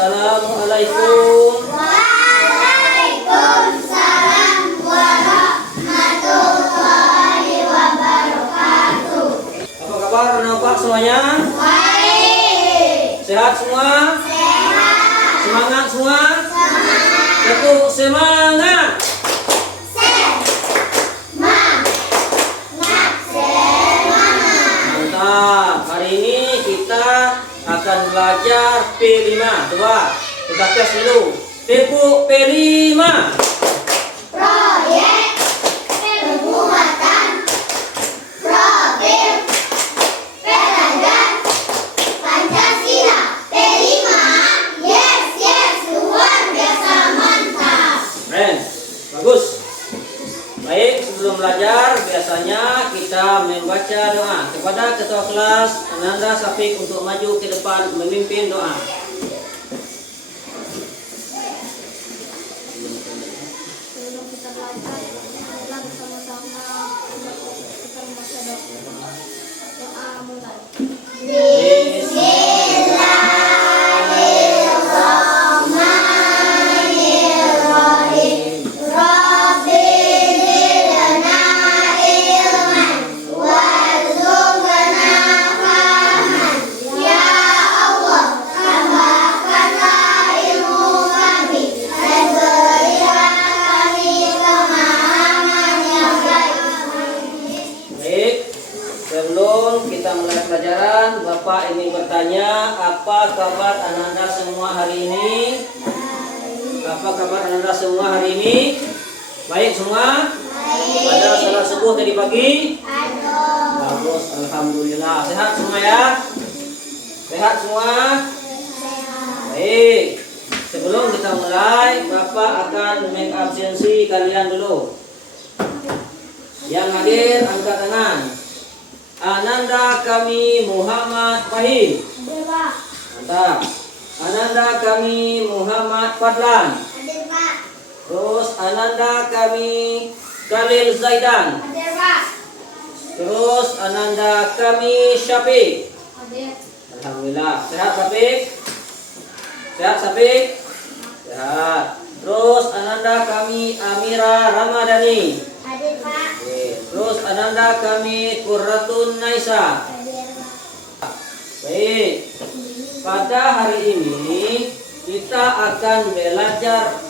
Assalamualaikum. Waalaikumsalam warahmatullahi wabarakatuh. Apa kabar anak-anak semuanya? Baik. Sehat semua? Sehat. Semangat semua? Semangat. Satu, semangat. Mantap. Hari ini kita akan belajar P5. Coba kita tes dulu. Tepuk P5. Proyek pembuatan profil pelajar Pancasila P5. Yes, yes, luar biasa mantap. Keren. Bagus. Baik, sebelum belajar biasanya kita membaca doa kepada ketua kelas Ananda Safik untuk maju ke depan memimpin doa. Sebelum kita belajar, kita bersama-sama kita membaca doa. Doa mulai. Bismillahirrahmanirrahim. Rabbi zidna ilman warzuqna fahman. Ya Allah, tambahkanlah ilmu kami dan berilah kami pemahaman yang baik. Baik, sebelum kita mulai pelajaran, Bapak ingin bertanya, apa kabar Ananda semua hari ini? Apa kabar Ananda semua hari ini? Baik semua? Ada salat subuh tadi pagi? Bagus, alhamdulillah. Sehat semua ya? Sehat semua? Baik. Sebelum kita mulai, Bapak akan mengabsensi kalian dulu. Yang hadir angkat tangan. Ananda kami Muhammad Fahim. Mantap. Ananda kami Muhammad Fadlan. Hadir Pak. Terus Ananda kami Khalil Zaidan. Hadir Pak. Terus Ananda kami Syafiq. Hadir. Alhamdulillah. Sehat Syafiq? Sehat Syafiq? Sehat. Terus Ananda kami Amira Ramadhani. Hadir Pak. Oke. Terus Ananda kami Qurratun Naisa. Hadir Pak. Baik. Pada hari ini kita akan belajar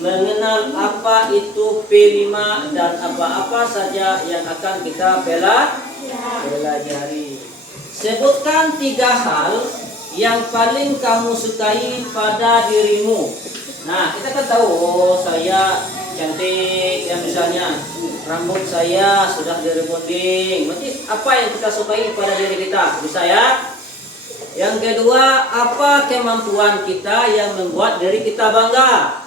mengenal apa itu P5 dan apa-apa saja yang akan kita pelajari. Sebutkan 3 hal yang paling kamu sukai pada dirimu. Nah, kita kan tahu, oh, saya cantik, ya misalnya rambut saya sudah direbonding. Berarti apa yang kita sukai pada diri kita? Bisa ya? Yang kedua, apa kemampuan kita yang membuat diri kita bangga?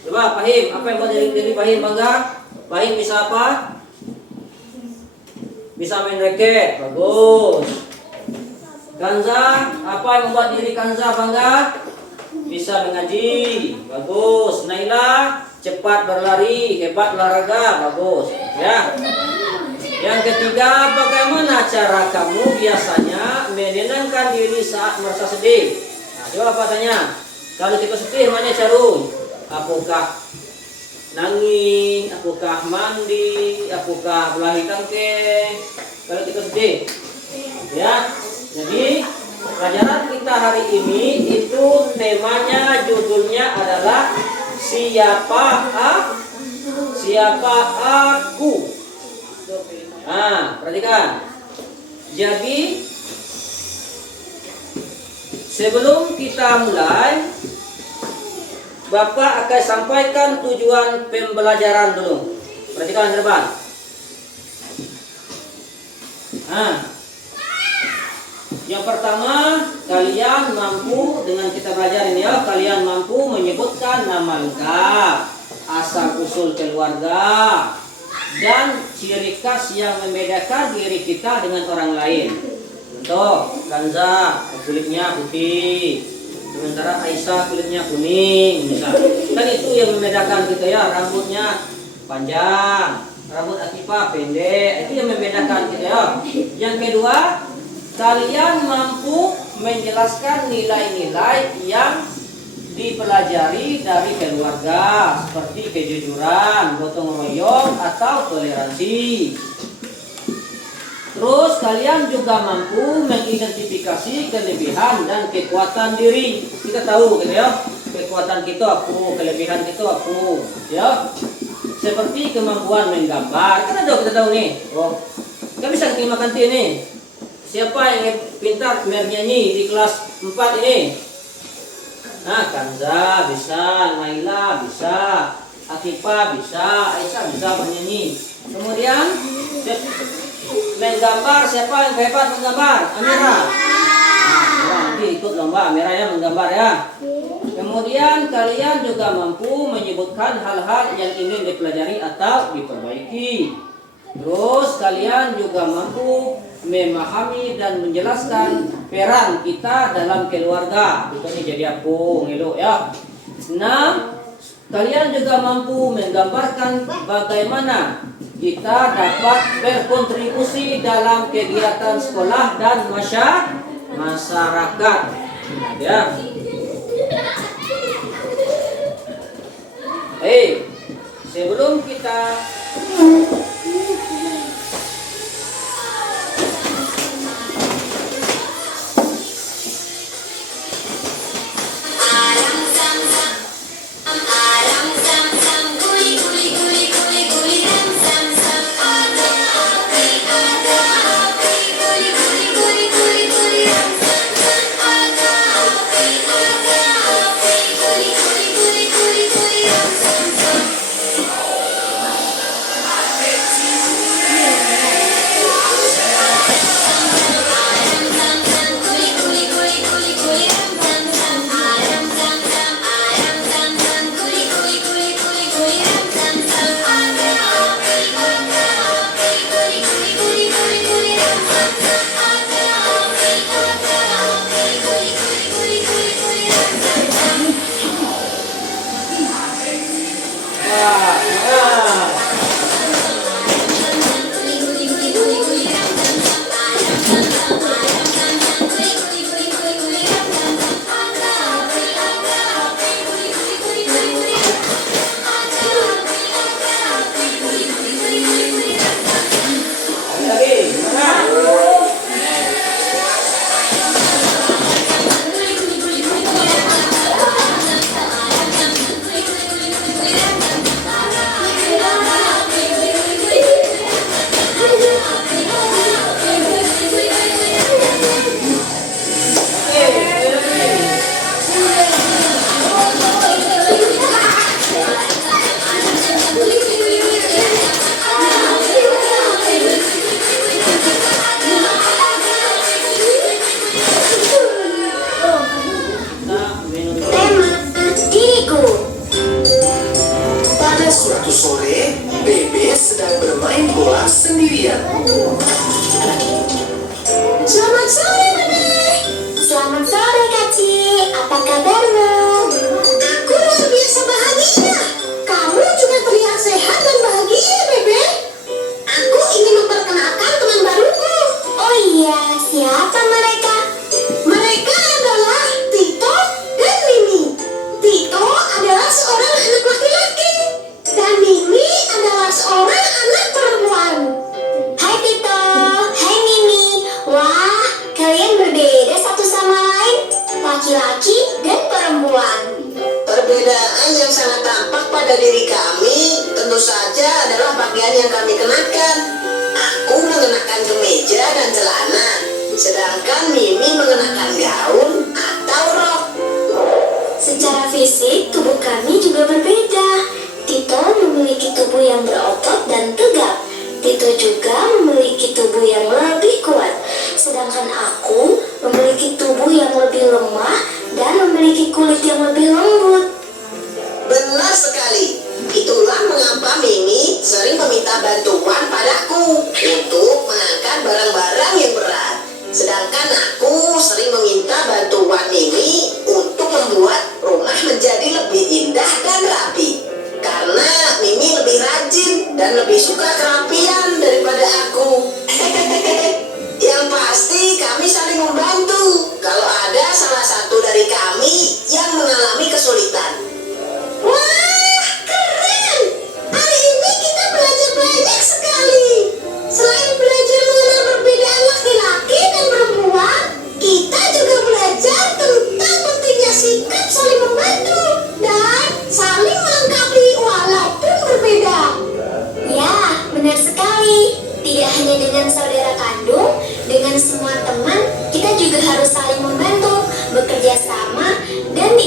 Coba Fahim, apa yang membuat diri Fahim bangga? Fahim bisa apa? Bisa main raket, bagus. Kanza, apa yang membuat diri Kanza bangga? Bisa mengaji, bagus. Naila, cepat berlari, hebat olahraga, bagus. Ya. Yang ketiga, bagaimana cara kamu biasanya menenangkan diri saat merasa sedih? Nah, coba apa tanya? Kalau kita sedih, mana caranya? Apakah nangis? Apakah mandi? Apakah belahi tangke? Kalau kita sedih, ya. Jadi pelajaran kita hari ini itu temanya, judulnya adalah siapa aku. Nah, perhatikan. Jadi sebelum kita mulai, Bapak akan sampaikan tujuan pembelajaran dulu. Perhatikan ke depan. Nah, yang pertama, kalian mampu dengan kita belajar ini ya, kalian mampu menyebutkan nama lengkap, asal usul keluarga, dan ciri khas yang membedakan diri kita dengan orang lain. Contoh, Kanza kulitnya putih, sementara Aisyah kulitnya kuning, misal. Kan itu yang membedakan kita ya, rambutnya panjang, rambut Atifah pendek, itu yang membedakan kita ya. Yang kedua, kalian mampu menjelaskan nilai-nilai yang dipelajari dari keluarga seperti kejujuran, gotong royong, atau toleransi. Terus kalian juga mampu mengidentifikasi kelebihan dan kekuatan diri. Kita tahu gitu ya, kekuatan kita aku, kelebihan kita aku, ya. Seperti kemampuan menggambar. Kan ada kita tahu nih. Oh, nggak bisa terima kantin nih. Siapa yang pintar bernyanyi di kelas 4 ini? Nah, Kanza bisa, Naila bisa, Akifa bisa, Aisyah bisa bernyanyi. Kemudian menggambar, siapa yang hebat menggambar? Amira. Nah, nanti ikut lomba Amira ya menggambar ya. Kemudian kalian juga mampu menyebutkan hal-hal yang ingin dipelajari atau diperbaiki. Terus kalian juga mampu memahami dan menjelaskan peran kita dalam keluarga. Itu nih jadi aku ngeluk ya. Nah, kalian juga mampu menggambarkan bagaimana kita dapat berkontribusi dalam kegiatan sekolah dan masyarakat. Ya. Sebelum kita Suatu sore, Bebe sedang bermain bola sendirian. Selamat sore, Bebe. Selamat sore, Kaci. Apa kabarmu? Aku luar biasa bahagia. Kamu juga terlihat sehat dan bahagia, Bebe. Aku ingin memperkenalkan teman baruku. Oh iya, siapa mereka? Mereka adalah Tito dan Mimi. Tito adalah seorang anak laki-laki dan Mimi adalah seorang anak perempuan. Hai Tito, hai Mimi. Wah, kalian berbeda satu sama lain, laki-laki dan perempuan. Perbedaan yang sangat tampak pada diri kami tentu saja adalah pakaian yang kami kenakan. Aku mengenakan kemeja dan celana, sedangkan Mimi mengenakan gaun atau rok. Secara fisik, tubuh kami juga berbeda. Tito memiliki tubuh yang berotot dan tegap. Tito juga memiliki tubuh yang lebih kuat. Sedangkan aku memiliki tubuh yang lebih lemah dan memiliki kulit yang lebih lembut. Benar sekali. Itulah mengapa Mimi sering meminta bantuan padaku untuk mengangkat barang-barang yang berat. Sedangkan aku sering meminta bantuan Mimi untuk membuat rumah menjadi lebih indah dan rapi. Karena Mimi lebih rajin dan lebih suka kerapian daripada aku. Yang pasti kami saling membantu. Kalau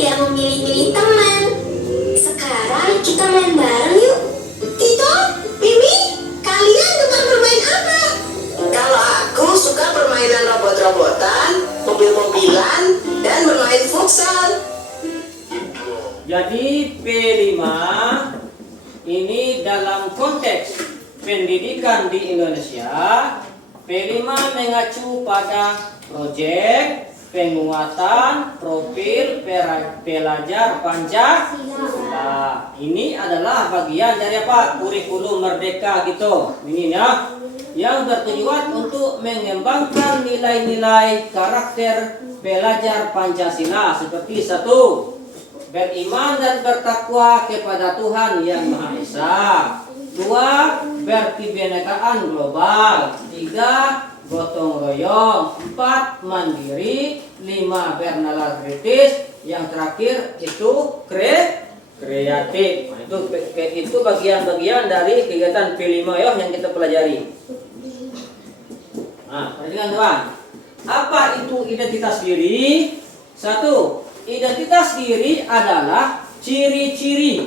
tidak memilih-milih teman. Sekarang kita main bareng yuk. Tito, Mimi, kalian gemar bermain apa? Kalau aku suka permainan robot-robotan, mobil-mobilan, dan bermain futsal. Jadi P5 ini dalam konteks pendidikan di Indonesia, P5 mengacu pada proyek penguatan profil pelajar Pancasila. Ini adalah bagian dari apa? Kurikulum Merdeka gitu. Ini ya, yang bertujuan untuk mengembangkan nilai-nilai karakter pelajar Pancasila seperti 1. Beriman dan bertakwa kepada Tuhan Yang Maha Esa. 2. Berkebinekaan global. 3. Gotong royong. 4. Mandiri. 5. Bernalar kritis. Yang terakhir itu kreatif. Nah, itu bagian-bagian dari kegiatan P5 ya yang kita pelajari. Nah, perhatikan teman. Apa itu identitas diri? 1. Identitas diri adalah ciri-ciri,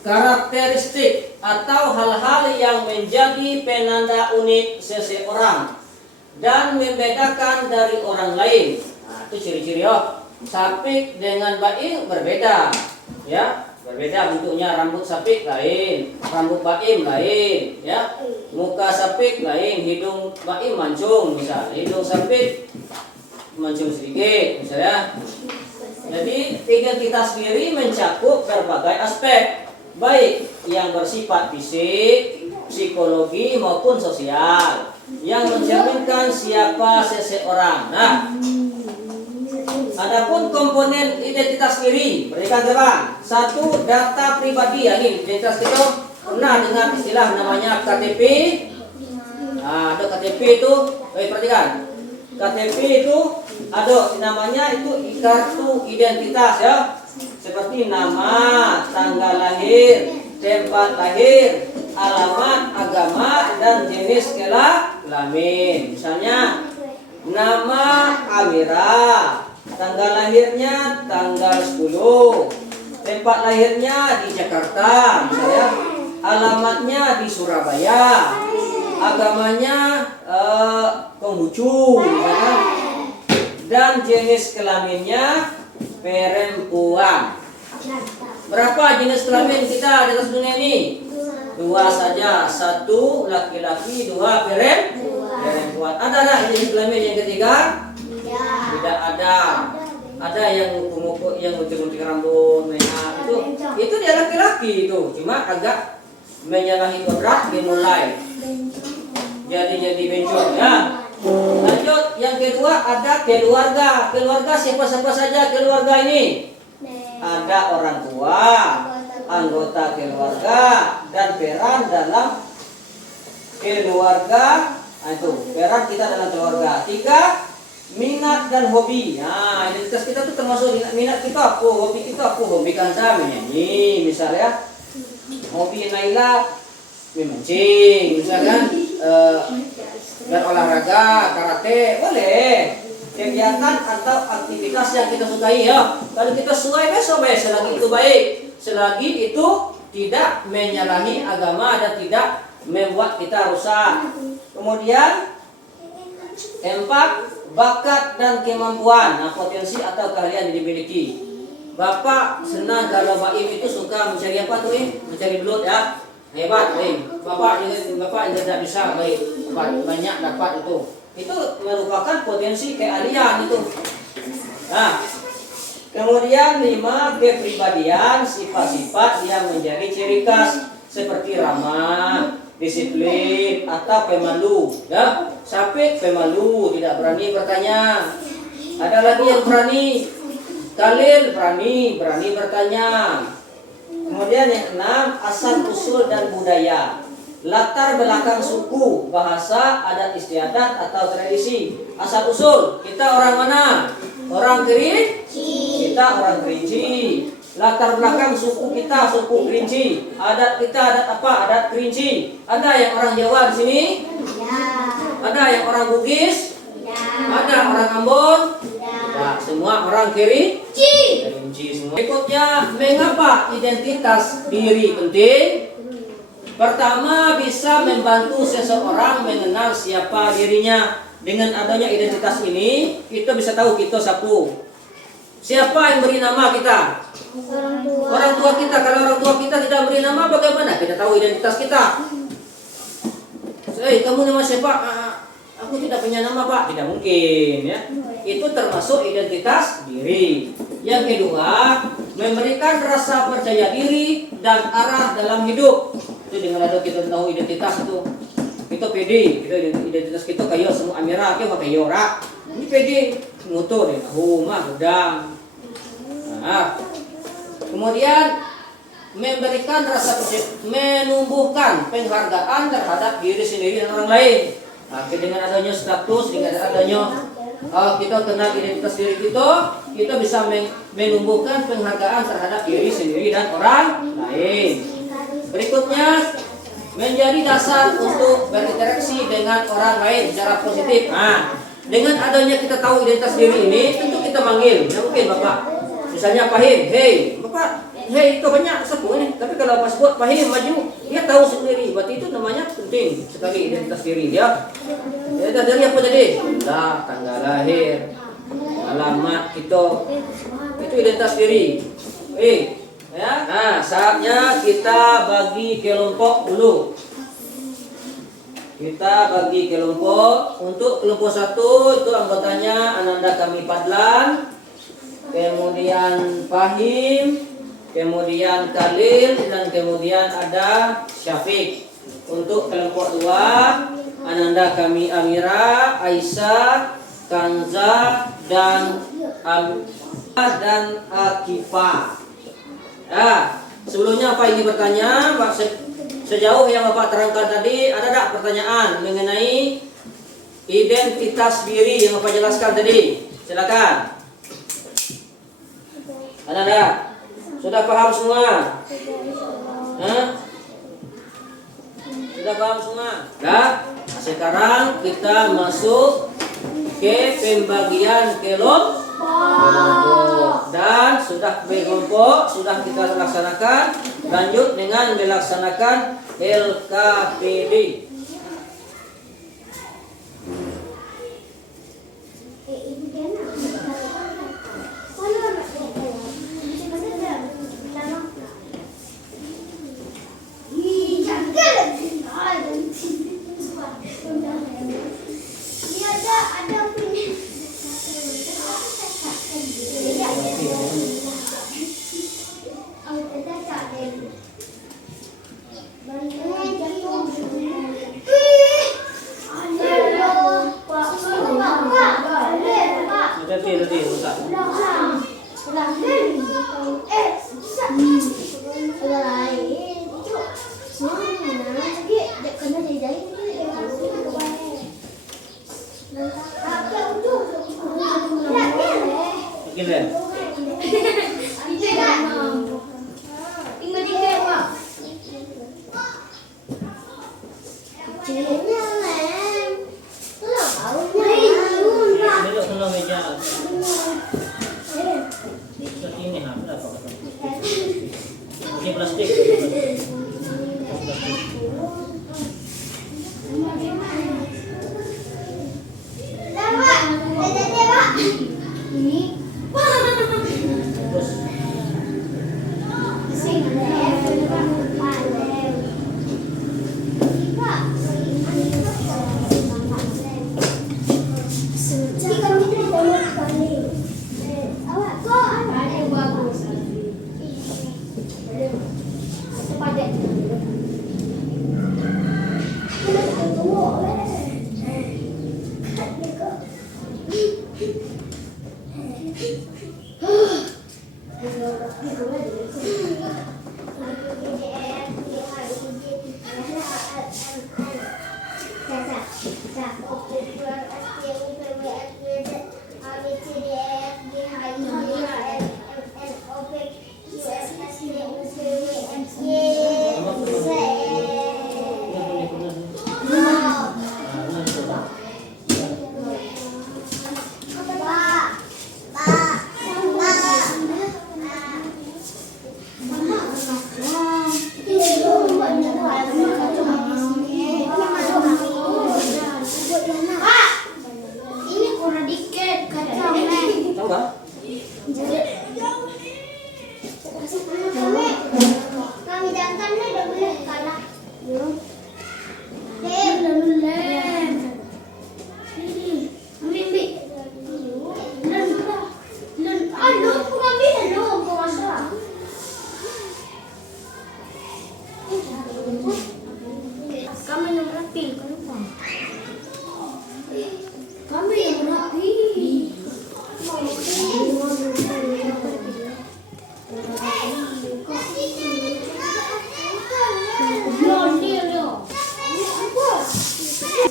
karakteristik, atau hal-hal yang menjadi penanda unik seseorang dan membedakan dari orang lain. Nah, itu ciri-ciri ya. Sapik dengan baim berbeda, ya, berbeda bentuknya. Rambut sapik lain, rambut baim lain, ya. Muka sapik lain, hidung baim mancung, misal. Hidung sapik mancung sedikit, misalnya. Jadi identitas diri mencakup berbagai aspek, baik yang bersifat fisik, psikologi maupun sosial, yang mencerminkan siapa seseorang. Nah, adapun komponen identitas diri, berikan teman. 1. Data pribadi. Ini identitas kita pernah dengar istilah namanya KTP. Nah, ada KTP itu, perhatikan. KTP itu ada namanya itu kartu identitas ya, seperti nama, tanggal lahir, tempat lahir, alamat, agama, dan jenis kelamin. Misalnya nama Amira, tanggal lahirnya tanggal 10, tempat lahirnya di Jakarta, misalnya alamatnya di Surabaya, agamanya Konghucu, misalnya, dan jenis kelaminnya perempuan. Berapa jenis kelamin kita di atas dunia ini? 2 saja. 1 laki-laki, 2 perempuan. Ada jenis kelamin yang ketiga? Tidak ada. Ada yang ngumpul-ngumpul, yang gunting-gunting rambut, itu dia laki-laki itu. Cuma agak menyalahi kodrat dimulai. Jadi bencong ya. Lanjut, yang kedua ada keluarga. Keluarga siapa-siapa saja keluarga ini? Ada orang tua, anggota keluarga, dan peran dalam keluarga. Nah, itu peran kita dalam keluarga. 3. Minat dan hobi. Nah, identitas kita tuh termasuk minat kita apa, hobi kita apa. Hobi Kanza menyanyi misalnya, hobi Naila memancing misalkan, berolahraga, karate, boleh. Kegiatan atau aktivitas yang kita sukai ya. Kalau kita sukai besok selagi itu baik, selagi itu tidak menyalahi agama dan tidak membuat kita rusak. Kemudian 4. Bakat dan kemampuan. Nah, potensi atau keahlian yang dimiliki. Bapak senang kalau baim itu suka mencari apa tuh? Mencari belut ya. Hebat, Bapak yang tidak bisa banyak dapat itu. Itu merupakan potensi keahlian itu. Nah, kemudian 5. Kepribadian, sifat-sifat yang menjadi ciri khas seperti ramah, disiplin, atau pemalu. Ya, Sapik pemalu, tidak berani bertanya. Ada lagi yang berani. Khalil berani bertanya. Kemudian yang 6. Asal usul dan budaya. Latar belakang suku, bahasa, adat istiadat atau tradisi. Asal usul, kita orang mana? Orang Kerinci. Kita orang Kerinci. Latar belakang suku kita suku Kerinci. Adat kita adat apa? Adat Kerinci. Ada yang orang Jawa di sini? Ada yang orang Bugis? Ada orang Ambon? Ya, semua orang kelinci semua. Berikutnya, mengapa identitas diri penting? Pertama, bisa membantu seseorang mengenal siapa dirinya. Dengan adanya identitas ini, kita bisa tahu kita siapa. Siapa yang beri nama kita? Orang tua. Orang tua kita. Kalau orang tua kita tidak beri nama, bagaimana kita tahu identitas kita? Kamu nama siapa? Aku tidak punya nama, Pak. Tidak mungkin, ya. Itu termasuk identitas diri. Yang kedua, memberikan rasa percaya diri dan arah dalam hidup. Itu dengan ada kita tahu identitas itu. Kita pede, kita identitas kita kayak semua Amira, kita pakai ora. Ini pede, motor ya, rumah, gedang. Nah, kemudian memberikan rasa menumbuhkan penghargaan terhadap diri sendiri dan orang lain. Nah, dengan adanya status, dengan adanya kita kenal identitas diri kita bisa menumbuhkan penghargaan terhadap diri sendiri dan orang lain. Berikutnya, menjadi dasar untuk berinteraksi dengan orang lain secara positif. Nah, dengan adanya kita tahu identitas diri ini, tentu kita manggil. Ya mungkin Bapak, misalnya Pahim, hei Bapak, hei itu banyak sepuh ini. Tapi kalau pas buat Pahim maju, dia tahu sendiri. Berarti itu namanya penting sekali identitas diri dia. Ya, dari apa tadi? Nah, tanggal lahir, alamat kita, itu identitas diri. Ya. Nah, saatnya kita bagi kelompok dulu. Kita bagi kelompok. Untuk kelompok 1 itu anggotanya Ananda Kami Padlan, kemudian Fahim, kemudian Khalil, dan kemudian ada Syafiq. Untuk kelompok 2 Ananda Kami Amira, Aisyah, Kanza, dan Akifa. Nah, sebelumnya Pak ini bertanya, Pak, sejauh yang Bapak terangkan tadi, ada tak pertanyaan mengenai identitas diri yang Bapak jelaskan tadi? Silakan. Ada? Sudah paham semua? Sudah paham semua? Nah, sekarang kita masuk ke pembagian kelompok. Dan sudah kelompok sudah kita laksanakan. Lanjut dengan melaksanakan LKPD. Kami jantan nih udah boleh kalah. Udah boleh. Ini, ambil. Aduh, aku ngambil dulu, aku masalah. Kamu yang rapi, kenapa? Kamu yang rapi.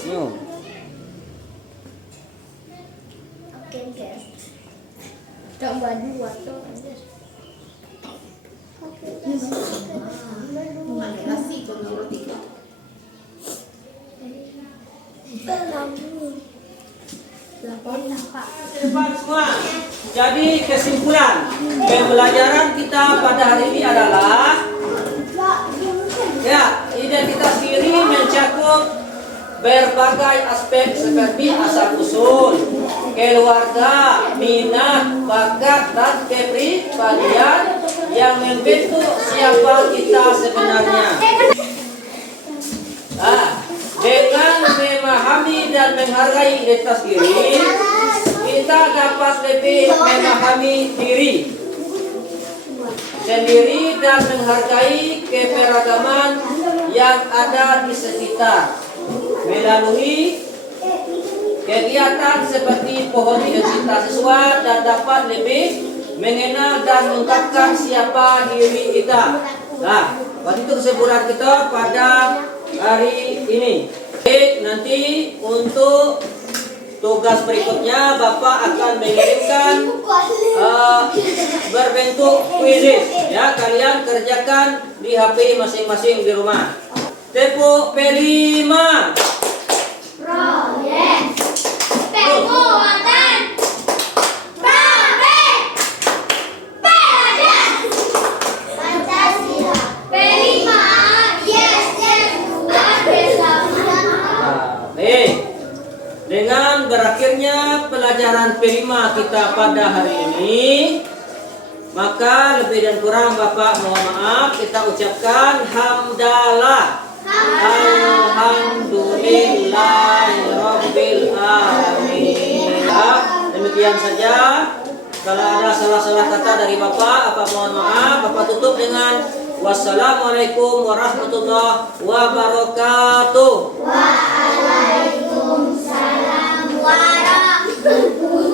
Yo. Oke, guys. Tambah 2 tuh. Teman semua. Jadi kesimpulan pembelajaran kita pada hari ini adalah ya, identitas diri mencakup berbagai aspek seperti asal usul, keluarga, minat, bakat, dan kepribadian yang membentuk siapa kita sebenarnya. Dengan memahami dan menghargai identitas diri, kita dapat lebih memahami diri sendiri dan menghargai keberagaman yang ada di sekitar. Melalui kegiatan seperti pohon identitas siswa dan dapat lebih mengenal dan mengungkapkan siapa diri kita. Nah, itu kesimpulan kita pada hari ini. Oke, nanti untuk tugas berikutnya Bapak akan mengirimkan berbentuk kuisis. Ya, kalian kerjakan di HP masing-masing di rumah. Tepuk P5. Proyek penguatan Proyek pelajar Pancasila P5 yes bersama. Dengan berakhirnya pelajaran P5 kita pada hari ini, maka lebih dan kurang Bapak mohon maaf, kita ucapkan hamdalah. Alhamdulillahirabbil alamin. Demikian saja. Kalau ada salah-salah kata dari Bapak, apa mohon maaf. Bapak tutup dengan wassalamualaikum warahmatullahi wabarakatuh. Waalaikumsalam warahmatullahi